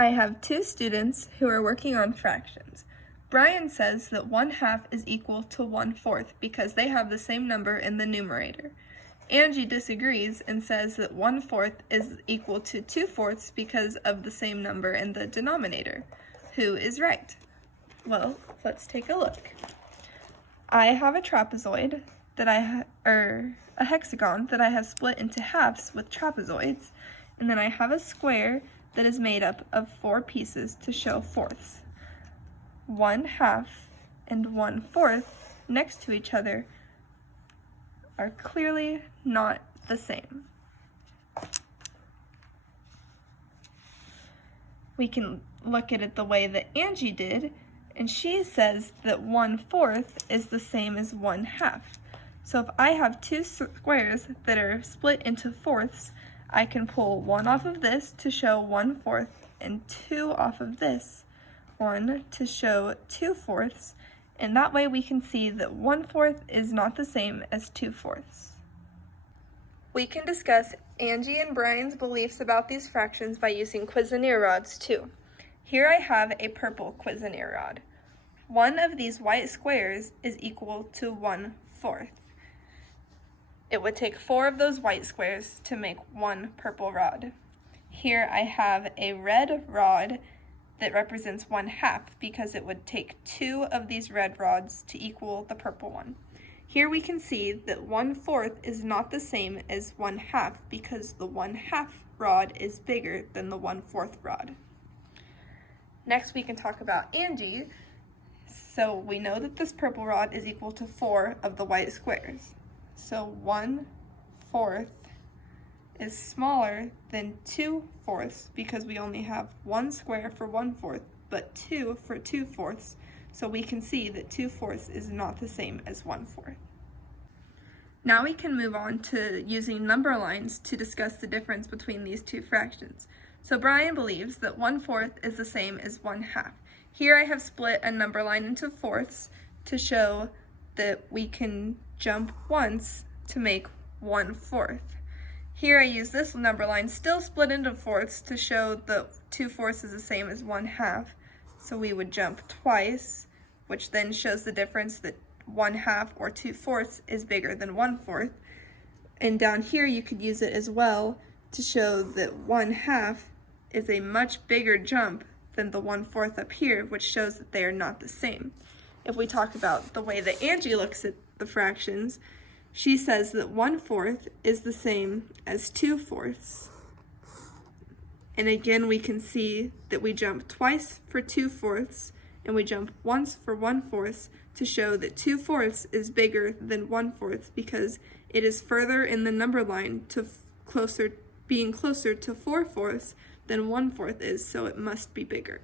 I have two students who are working on fractions. Brian says that 1/2 is equal to 1/4 because they have the same number in the numerator. Angie disagrees and says that 1/4 is equal to 2/4 because of the same number in the denominator. Who is right? Well, let's take a look. I have a trapezoid that a hexagon that I have split into halves with trapezoids, and then I have a square that is made up of 4 pieces to show fourths. 1/2 and 1/4 next to each other are clearly not the same. We can look at it the way that Angie did, and she says that 1/4 is the same as 1/2. So if I have two squares that are split into fourths, I can pull 1 off of this to show 1/4 and 2 off of this one to show 2/4, and that way we can see that 1/4 is not the same as 2/4. We can discuss Angie and Brian's beliefs about these fractions by using Cuisenaire rods too. Here I have a purple Cuisenaire rod. One of these white squares is equal to 1/4. It would take 4 of those white squares to make one purple rod. Here I have a red rod that represents 1/2 because it would take 2 of these red rods to equal the purple one. Here we can see that 1/4 is not the same as 1/2 because the 1/2 rod is bigger than the 1/4 rod. Next we can talk about Angie. So we know that this purple rod is equal to 4 of the white squares. So 1/4 is smaller than 2/4 because we only have 1 square for 1/4, but 2 for 2/4. So we can see that 2/4 is not the same as 1/4. Now we can move on to using number lines to discuss the difference between these two fractions. So Brian believes that 1/4 is the same as 1/2. Here I have split a number line into fourths to show that we can jump once to make 1/4. Here I use this number line still split into fourths to show that 2/4 is the same as 1/2. So we would jump twice, which then shows the difference that 1/2 or 2/4 is bigger than 1/4. And down here you could use it as well to show that 1/2 is a much bigger jump than the 1/4 up here, which shows that they are not the same. If we talk about the way that Angie looks at the fractions, she says that 1/4 is the same as 2/4. And again, we can see that we jump twice for 2/4 and we jump once for 1/4 to show that 2/4 is bigger than 1/4 because it is further in the number line to being closer to 4/4 than 1/4 is, so it must be bigger.